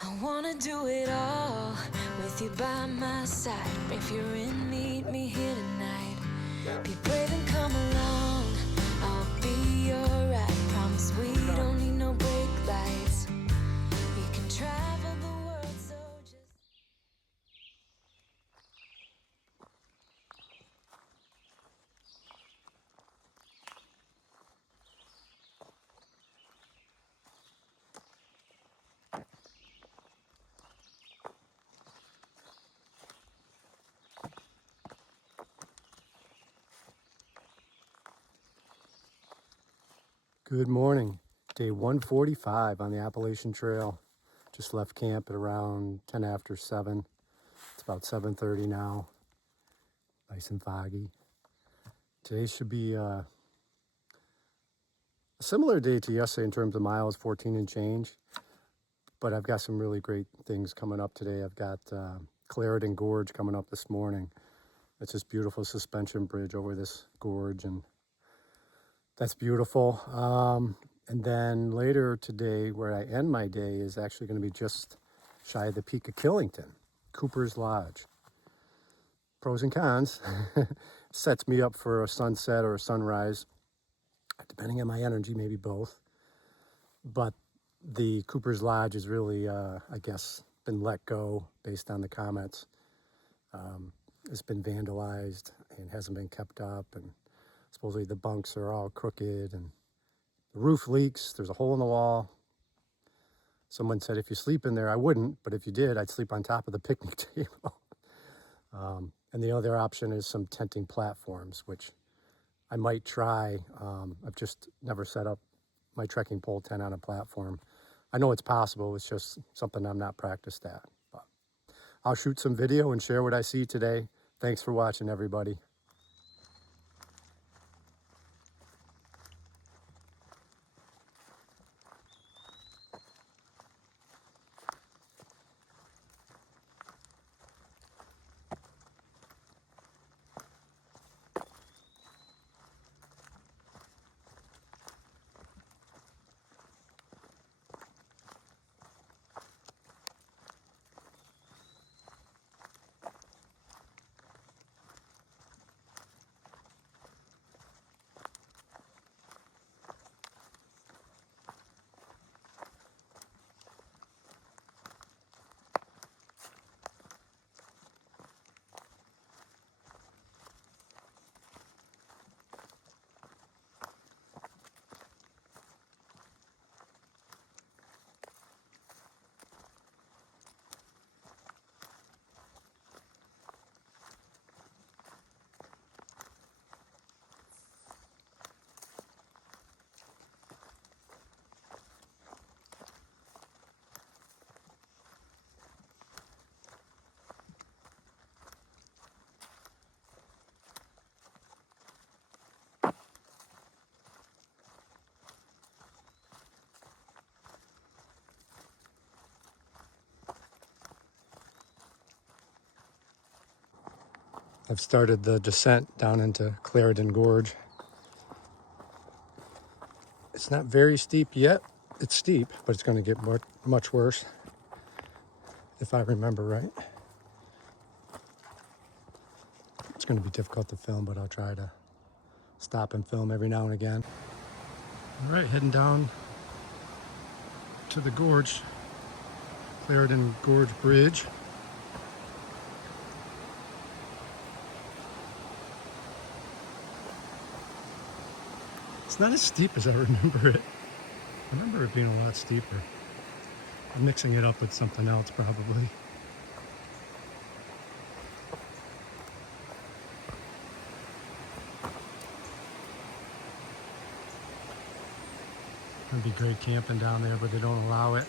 I wanna do it all with you by my side. If you're in, meet me here tonight. Be brave and come along, I'll be your ride. Promise we don't need no brake lights. We can travel the world, so just... Good morning. Day 145 on the Appalachian Trail. Just left camp at around 10 after 7. It's about 7:30 now. Nice and foggy. Today should be a similar day to yesterday in terms of miles, 14 and change. But I've got some really great things coming up today. I've got Killington Gorge coming up this morning. It's this beautiful suspension bridge over this gorge, and that's beautiful. And then later today, where I end my day, is actually going to be just shy of the peak of Killington, Cooper's Lodge. Pros and cons. Sets me up for a sunset or a sunrise, depending on my energy, maybe both. But the Cooper's Lodge is really, I guess, been let go based on the comments. It's been vandalized and hasn't been kept up, and supposedly the bunks are all crooked and the roof leaks. There's a hole in the wall. Someone said if you sleep in there, I wouldn't, but if you did, I'd sleep on top of the picnic table. And the other option is some tenting platforms, which I might try. I've just never set up my trekking pole tent on a platform. I know it's possible. It's just something I'm not practiced at. But I'll shoot some video and share what I see today. Thanks for watching, everybody. I've started the descent down into Killington Gorge. It's not very steep yet. It's steep, but it's going to get much worse, if I remember right. It's going to be difficult to film, but I'll try to stop and film every now and again. All right, heading down to the gorge, Killington Gorge Bridge. It's not as steep as I remember it. I remember it being a lot steeper. I'm mixing it up with something else probably. It'd be great camping down there, but they don't allow it.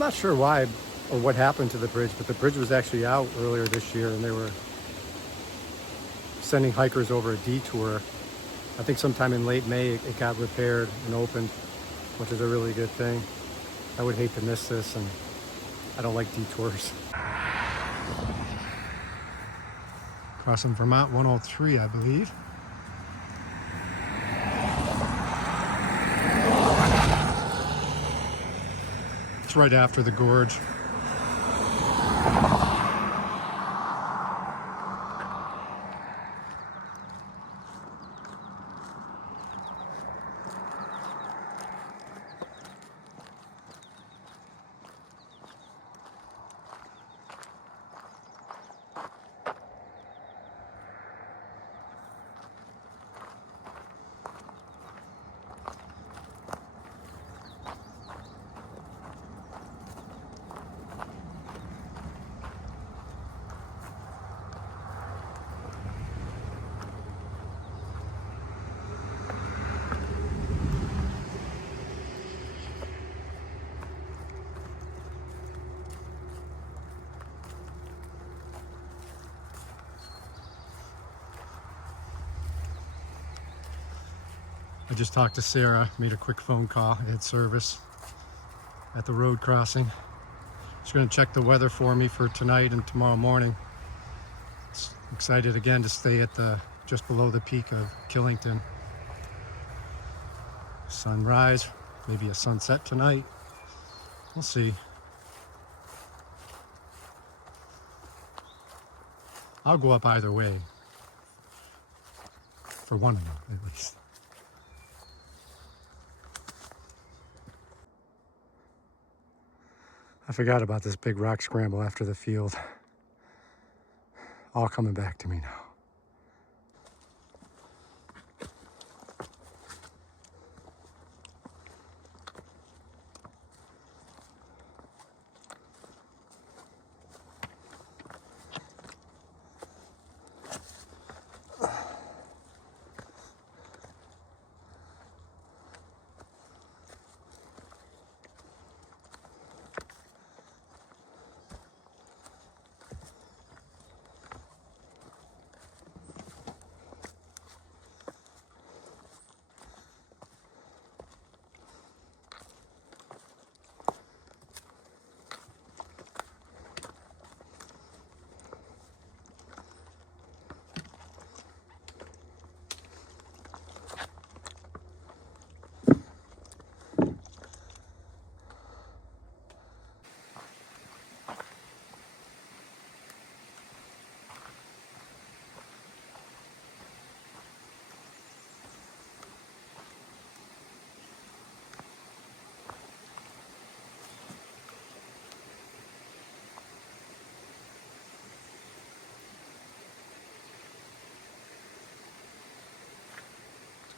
not sure why or what happened to the bridge, but the bridge was actually out earlier this year, and they were sending hikers over a detour. I think sometime in late May it got repaired and opened, which is a really good thing. I would hate to miss this, and I don't like detours. Crossing Vermont 103, I believe. It's right after the gorge. I just talked to Sarah, made a quick phone call. I had service at the road crossing. She's going to check the weather for me for tonight and tomorrow morning. Excited again to stay at the just below the peak of Killington. Sunrise, maybe a sunset tonight. We'll see. I'll go up either way. For one of them, at least. I forgot about this big rock scramble after the field. All coming back to me now.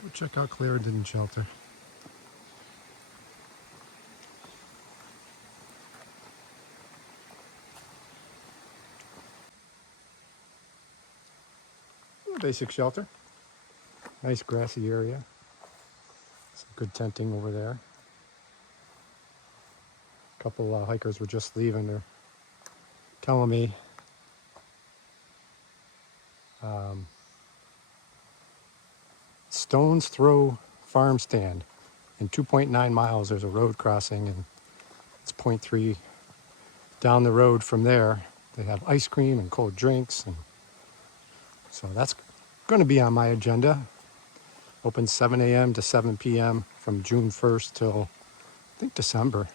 Go check out Clarendon Shelter. Basic shelter. Nice grassy area. Some good tenting over there. A couple hikers were just leaving. They're telling me Stone's Throw farm stand. In 2.9 miles there's a road crossing, and it's 0.3 down the road from there. They have ice cream and cold drinks, and so that's going to be on my agenda. Open 7 a.m. to 7 p.m. from June 1st till I think December.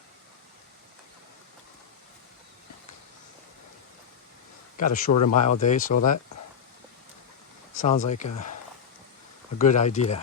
Got a shorter mile day, so that sounds like a good idea.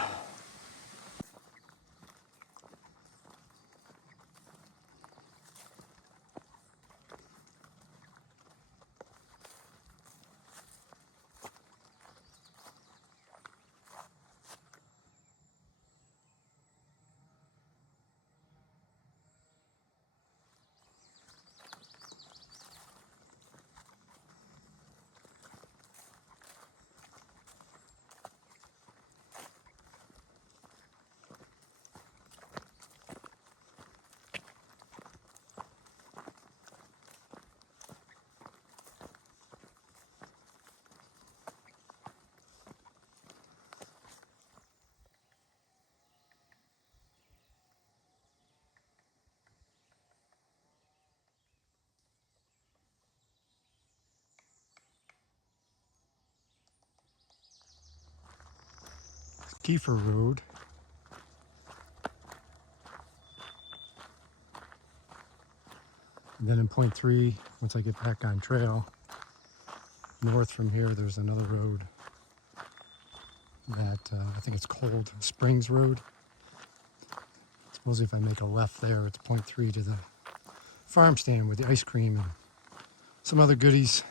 Kiefer Road. And then in point 3, once I get back on trail, north from here, there's another road that I think it's Cold Springs Road. Suppose if I make a left there, it's point 3 to the farm stand with the ice cream and some other goodies.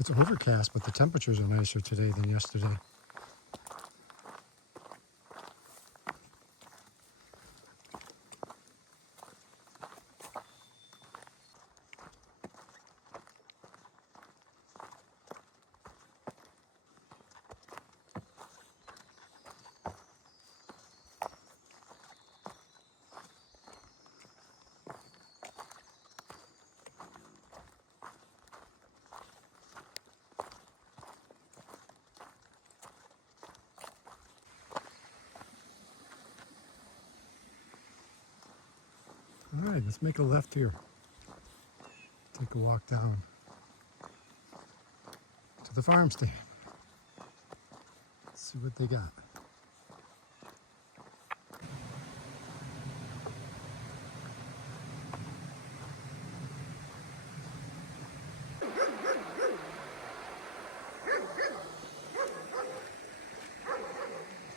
It's overcast, but the temperatures are nicer today than yesterday. All right, let's make a left here. Take a walk down to the farm stand. Let's see what they got.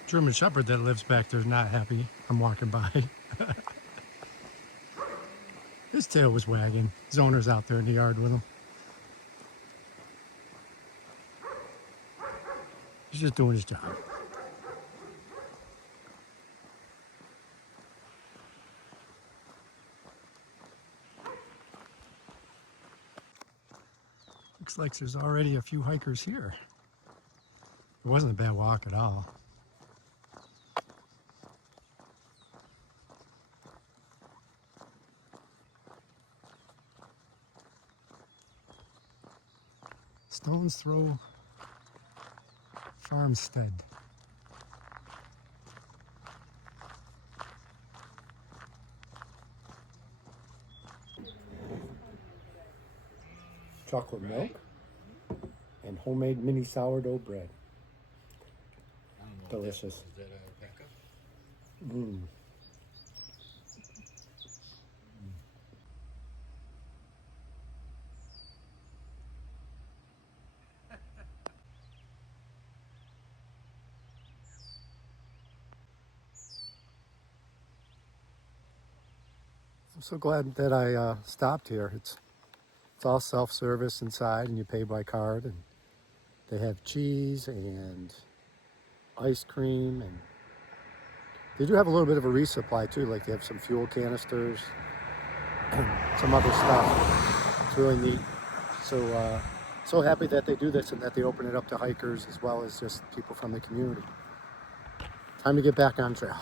German Shepherd that lives back there is not happy. I'm walking by. His tail was wagging. His owner's out there in the yard with him. He's just doing his job. Looks like there's already a few hikers here. It wasn't a bad walk at all. Stones Throw Farmstead. Chocolate milk and homemade mini sourdough bread. Delicious. Mm. I'm so glad that I stopped here. It's all self-service inside, and you pay by card. And they have cheese and ice cream, and they do have a little bit of a resupply too. Like they have some fuel canisters and some other stuff. It's really neat. So happy that they do this and that they open it up to hikers as well as just people from the community. Time to get back on trail.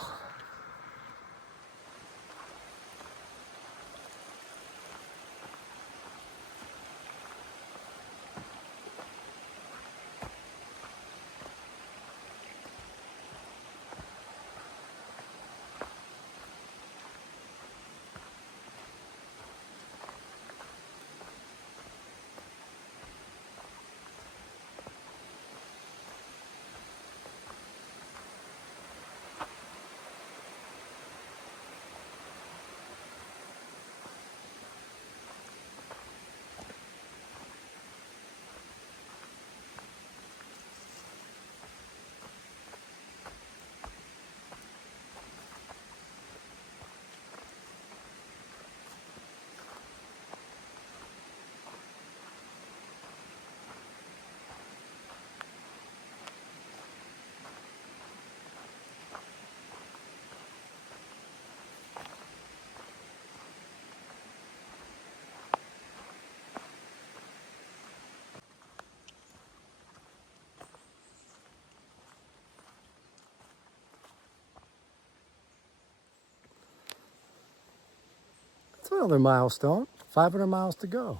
It's another milestone. 500 miles to go.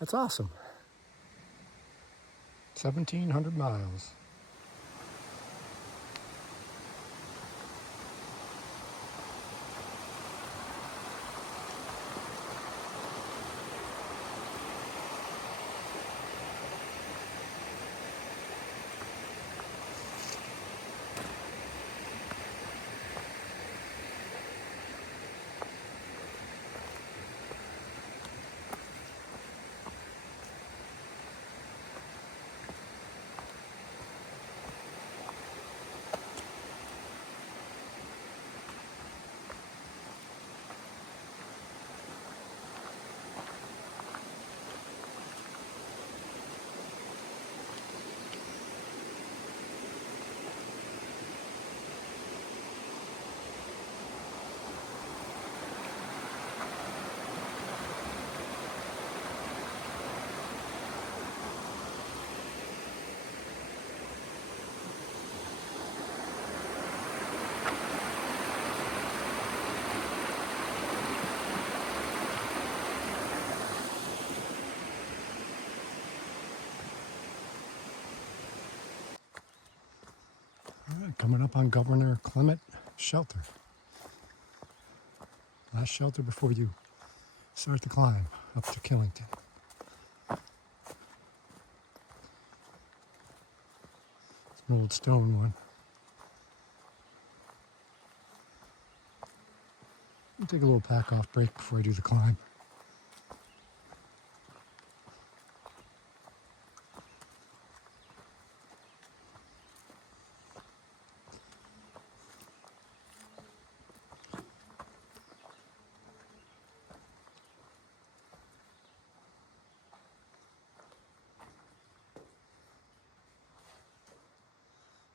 That's awesome. 1,700 miles. Coming up on Governor Clement Shelter. Last shelter before you start the climb up to Killington. It's an old stone one. I'll take a little pack off break before I do the climb.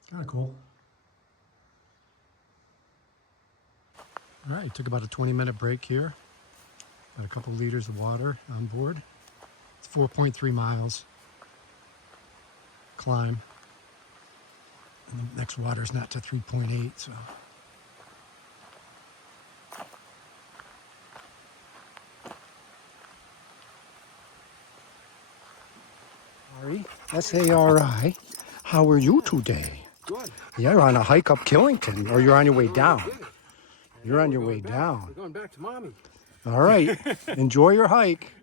Kind of cool. All right, took about a 20-minute break here. Got a couple liters of water on board. It's 4.3 miles climb. And the next water's not to 3.8, so. Ari, S-A-R-I, how are you today? Good. You're on a hike up Killington, or you're on your way down. Good. You're on your We're way going back. down. We're going back to mommy. All right, enjoy your hike.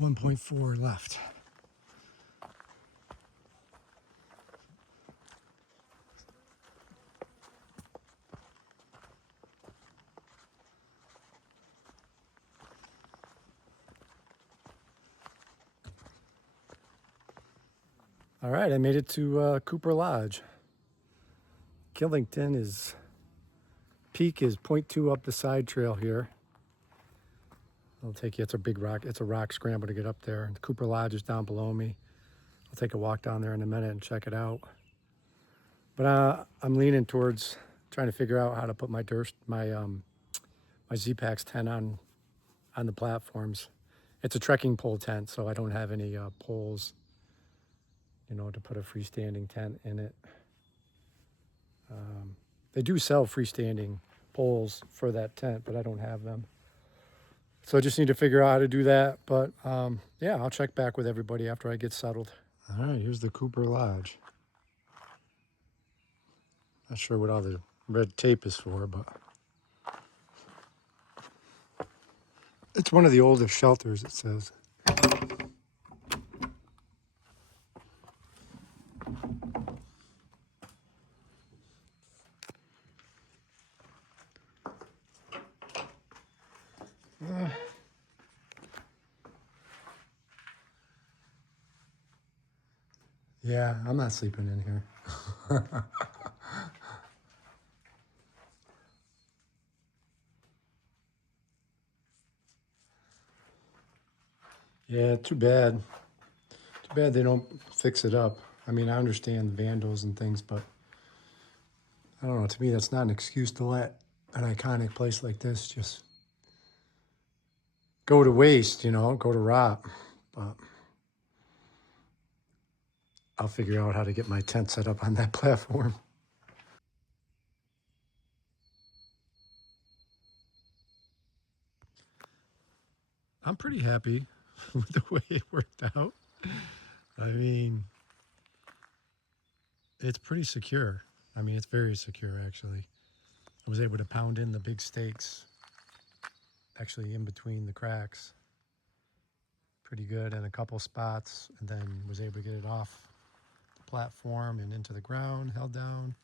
.4 left. All right, I made it to Cooper Lodge. Killington is, peak is 0.2 up the side trail here. I'll take you, it's a big rock, it's a rock scramble to get up there. And Cooper Lodge is down below me. I'll take a walk down there in a minute and check it out. But I'm leaning towards trying to figure out how to put my my Z-Packs tent on the platforms. It's a trekking pole tent, so I don't have any poles, you know, to put a freestanding tent in it. They do sell freestanding poles for that tent, but I don't have them. So I just need to figure out how to do that. But yeah, I'll check back with everybody after I get settled. All right, here's the Cooper Lodge. Not sure what all the red tape is for, but it's one of the oldest shelters, it says. Yeah, I'm not sleeping in here. Yeah, too bad. Too bad they don't fix it up. I mean, I understand the vandals and things, but I don't know. To me, that's not an excuse to let an iconic place like this just go to waste, you know, go to rot. But I'll figure out how to get my tent set up on that platform. I'm pretty happy with the way it worked out. I mean, it's pretty secure. I mean, it's very secure, actually. I was able to pound in the big stakes, actually in between the cracks. Pretty good in a couple spots, and then was able to get it off the platform and into the ground, held down.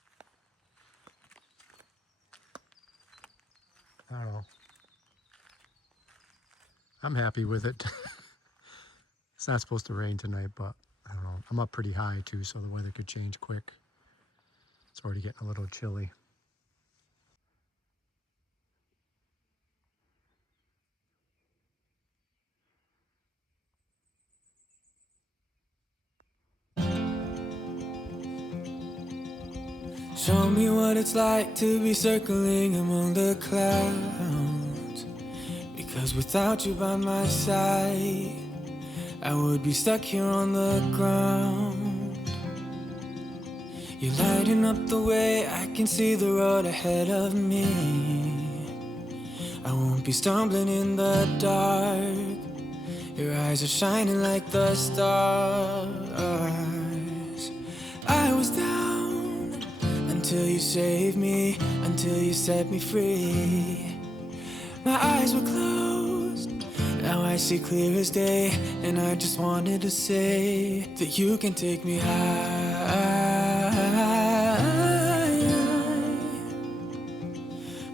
I don't know. I'm happy with it. It's not supposed to rain tonight, but I don't know. I'm up pretty high too, so the weather could change quick. It's already getting a little chilly. Show me what it's like to be circling among the clouds. Because without you by my side, I would be stuck here on the ground. You're lighting up the way, I can see the road ahead of me. I won't be stumbling in the dark. Your eyes are shining like the stars. I was down until you saved me, until you set me free. My eyes were closed, now I see clear as day. And I just wanted to say that you can take me high.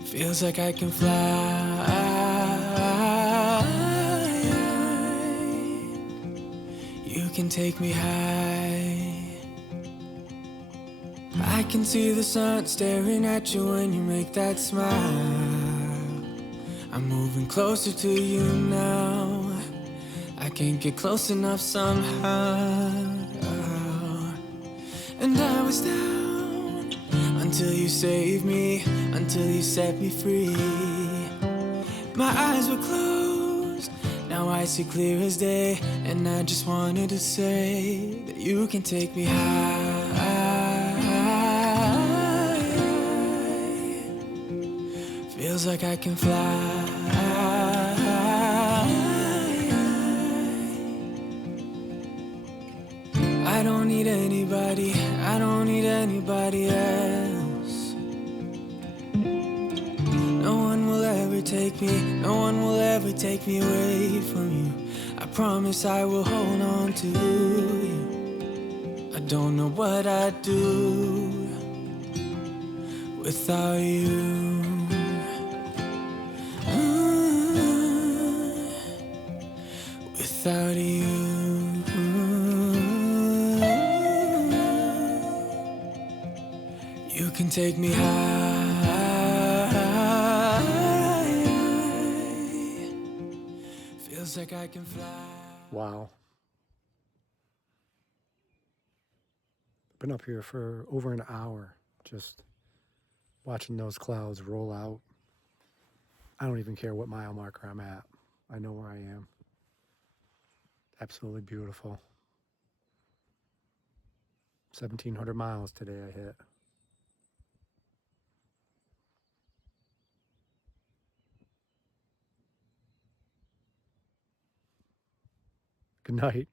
Feels like I can fly. You can take me high. I can see the sun staring at you when you make that smile. I'm moving closer to you now. I can't get close enough somehow. And I was down until you saved me, until you set me free. My eyes were closed, now I see clear as day. And I just wanted to say that you can take me high. Feels like I can fly. I don't need anybody, I don't need anybody else. No one will ever take me, no one will ever take me away from you. I promise I will hold on to you. I don't know what I'd do without you. Without you. You can take me high. Feels like I can fly. Wow. Been up here for over an hour, just watching those clouds roll out. I don't even care what mile marker I'm at. I know where I am. Absolutely beautiful. 1,700 miles today I hit. Good night.